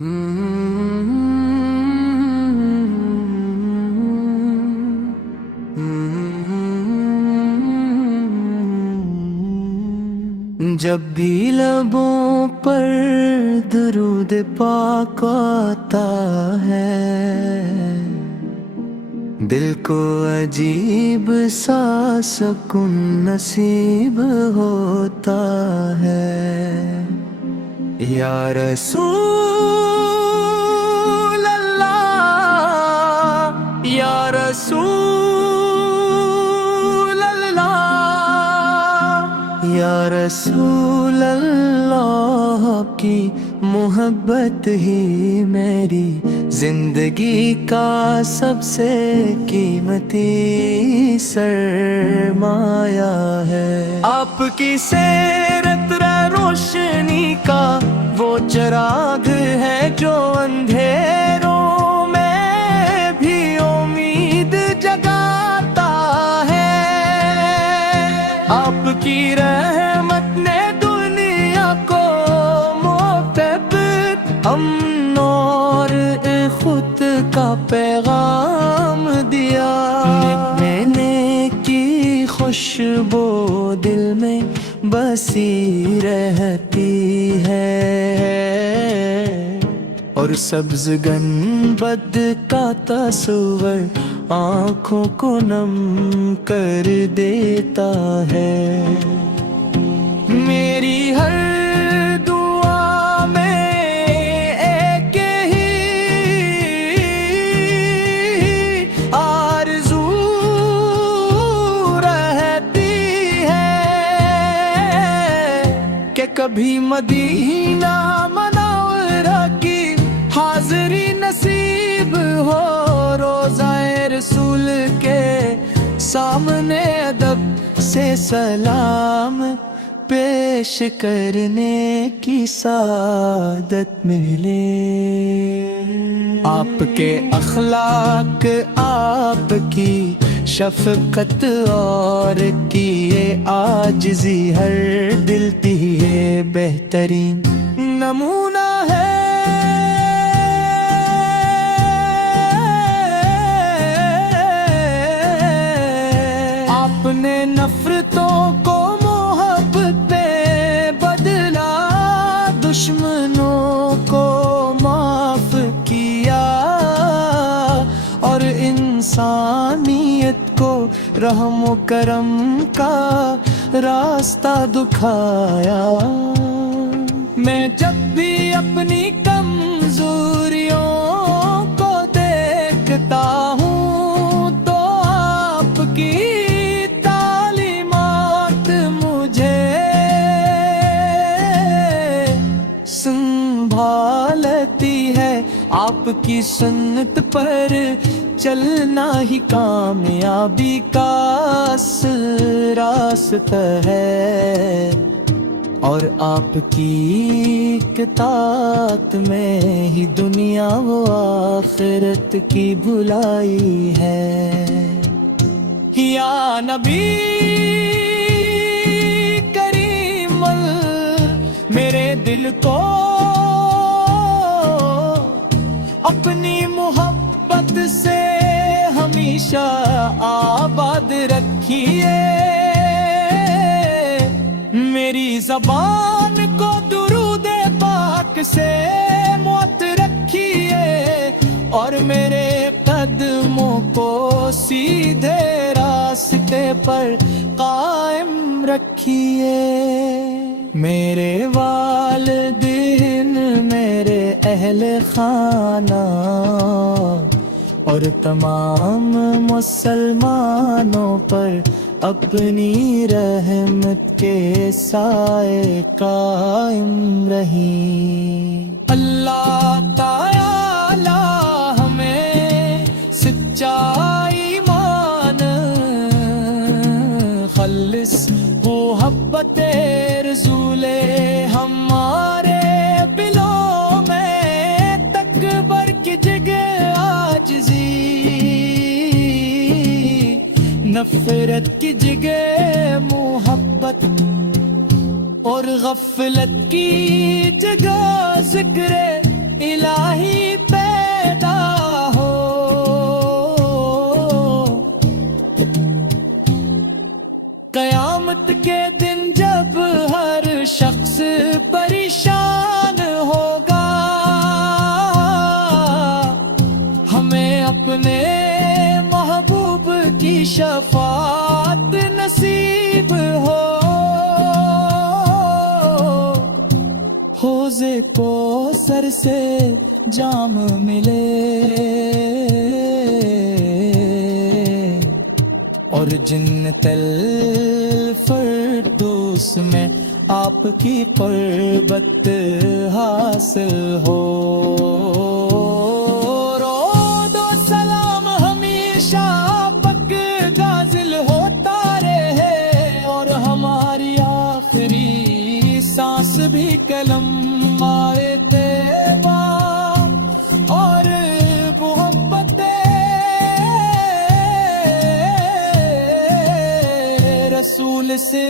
جب بھی لبوں پر درود پاک آتا ہے، دل کو عجیب سا سکون نصیب ہوتا ہے۔ یا رسول اللہ، یا رسول اللہ، یا رسول اللہ، آپ کی محبت ہی میری زندگی کا سب سے قیمتی سرمایہ ہے۔ آپ کی سیرت روشنی کا وہ چراغ ہے جو اندھیروں میں بھی امید جگاتا ہے۔ آپ کی رحمت نے دنیا کو محبت، امن اور خود کا پیغام دیا۔ میں نے کی خوشبو دل میں بسی رہتی ہے، اور سبز گنبد کا تصور آنکھوں کو نم کر دیتا ہے۔ میری ہر دعا میں ایک ہی آرزو رہتی ہے کہ کبھی مدینہ منورہ کی حاضری نصیب ہو، روضہ رسول کے سامنے ادب سے سلام پیش کرنے کی سعادت ملے۔ آپ کے اخلاق، آپ کی شفقت اور کیے عاجزی ہر دل پہ یہ بہترین نمونہ ہے۔ آپ نے نفرتوں کو محبت میں بدلا، دشمنوں کو معاف کیا، اور انسانیت کو رحم و کرم کا راستہ دکھایا۔ میں جب بھی اپنی کمزوریوں کو دیکھتا ہوں تو آپ کی تعلیمات مجھے سنبھالتی ہے۔ آپ کی سنت پر چلنا ہی کامیابی کا راستہ ہے، اور آپ کی اطاعت میں ہی دنیا و آخرت کی بھلائی ہے۔ یا نبی کریم، میرے دل کو اپنی محبت سے ہمیشہ آباد رکھیے، میری زبان کو درود پاک سے معطر رکھیے، اور میرے قدموں کو سیدھے راستے پر قائم رکھیے۔ میرے والدین، میرے اہل خانہ اور تمام مسلمانوں پر اپنی رحمت کے سائے قائم رہیں۔ اللہ تعالی ہمیں سچا ایمان، خالص محبت رسول ہمارے دلوں میں، تکبر کی جگہ عاجزی، نفرت کی جگہ محبت، اور غفلت کی جگہ ذکر الہی پیدا ہو قیامت کے دن جب ہر شخص پریشان ہوگا ہمیں اپنے محبوب کی شفاعت نصیب ہو حوض کوثر سے جام ملے اور جنت الفردوس میں آپ کی قربت حاصل ہو درود و سلام ہمیشہ پک نازل ہوتا رہے اور ہماری آخری سانس بھی کلم آئے طیبہ اور محبت رسول سے